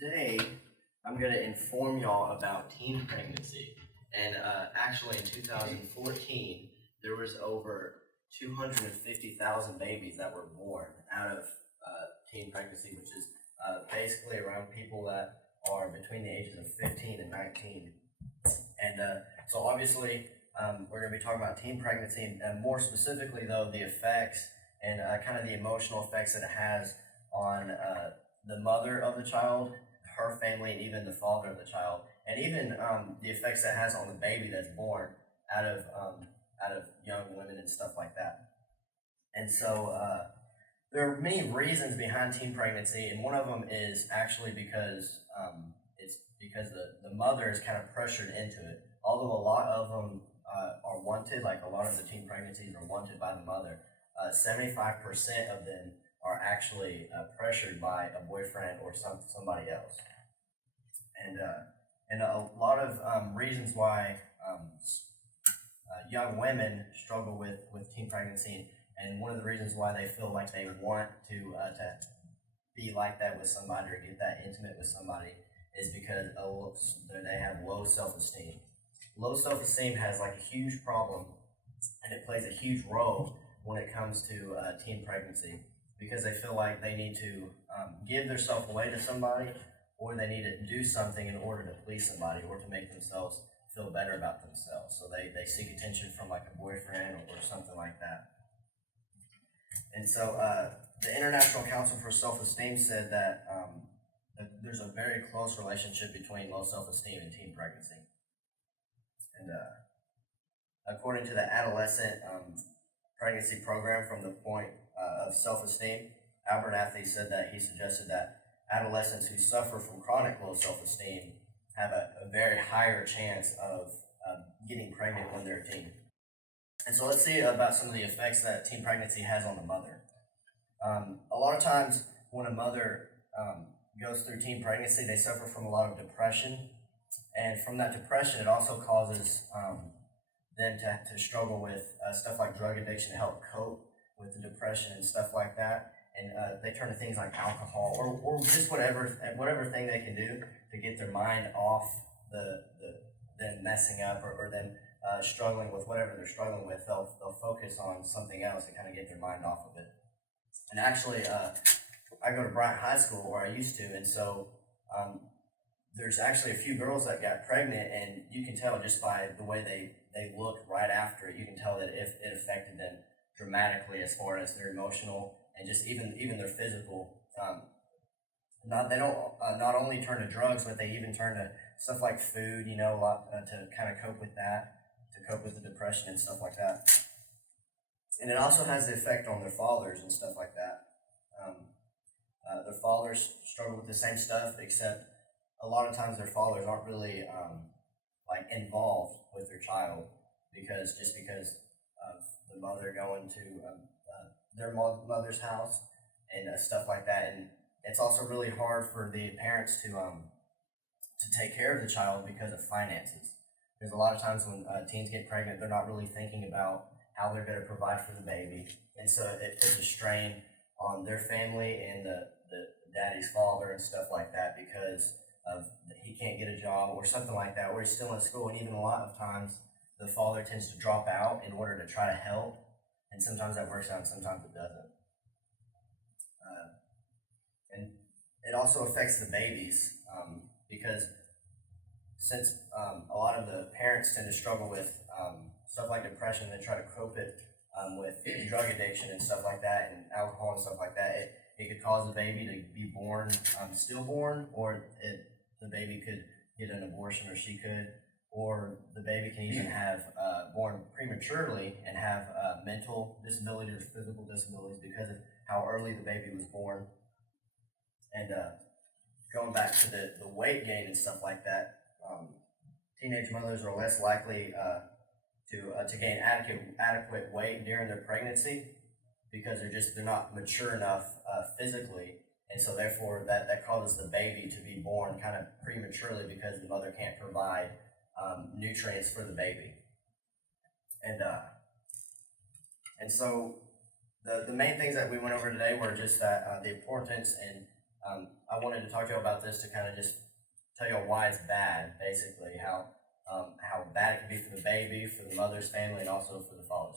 Today, I'm going to inform y'all about teen pregnancy. And actually, in 2014, there was over 250,000 babies that were born out of teen pregnancy, which is basically around people that are between the ages of 15 and 19. And so, obviously, we're going to be talking about teen pregnancy, and more specifically, though, the effects and kind of the emotional effects that it has on the mother of the child, her family, and even the father of the child, and even the effects that has on the baby that's born out of young women and stuff like that. And so there are many reasons behind teen pregnancy, and one of them is actually because it's because the mother is kind of pressured into it. Although a lot of them are wanted, like a lot of the teen pregnancies are wanted by the mother, 75% of them are actually pressured by a boyfriend or somebody else. And a lot of reasons why young women struggle with teen pregnancy, and one of the reasons why they feel like they want to be like that with somebody or get that intimate with somebody is because they have low self-esteem. Low self-esteem has like a huge problem, and it plays a huge role when it comes to teen pregnancy, because they feel like they need to give themselves away to somebody, or they need to do something in order to please somebody or to make themselves feel better about themselves. So they seek attention from like a boyfriend or something like that. And so the International Council for Self-Esteem said that there's a very close relationship between low self-esteem and teen pregnancy. And according to the adolescent pregnancy program from the point of self-esteem, Albert Athley said that he suggested that adolescents who suffer from chronic low self-esteem have a very higher chance of getting pregnant when they're a teen. And so let's see about some of the effects that teen pregnancy has on the mother. A lot of times when a mother goes through teen pregnancy, they suffer from a lot of depression. And from that depression, it also causes them to struggle with stuff like drug addiction to help cope with the depression and stuff like that. And they turn to things like alcohol or just whatever thing they can do to get their mind off them messing up or them struggling with whatever they're struggling with. They'll focus on something else and kind of get their mind off of it. And actually, I go to Bryant High School, or I used to, and so there's actually a few girls that got pregnant, and you can tell just by the way they look right after it, you can tell that it affected them dramatically as far as their emotional and just even their physical. They don't not only turn to drugs, but they even turn to stuff like food, a lot to kind of cope with that, to cope with the depression and stuff like that. And it also has the effect on their fathers and stuff like that. Their fathers struggle with the same stuff, except a lot of times their fathers aren't really like involved with their child because of the mother going to their mother's house and stuff like that. And it's also really hard for the parents to take care of the child because of finances. Because a lot of times when teens get pregnant, they're not really thinking about how they're going to provide for the baby, and so it puts a strain on their family and the daddy's father and stuff like that, because of he can't get a job or something like that, or he's still in school. And even a lot of times the father tends to drop out in order to try to help, and sometimes that works out and sometimes it doesn't. And it also affects the babies because since a lot of the parents tend to struggle with stuff like depression, they try to cope it with drug addiction and stuff like that, and alcohol and stuff like that. It could cause the baby to be born stillborn, or the baby could get an abortion, or she could, or the baby can even have born prematurely and have mental disabilities or physical disabilities because of how early the baby was born. And going back to the weight gain and stuff like that, teenage mothers are less likely to gain adequate weight during their pregnancy because they're not mature enough physically, and so therefore that causes the baby to be born kind of prematurely because the mother can't provide nutrients for the baby. And so the main things that we went over today were just that the importance and I wanted to talk to you about this to kind of just tell you why it's bad, basically how bad it can be for the baby, for the mother's family, and also for the father's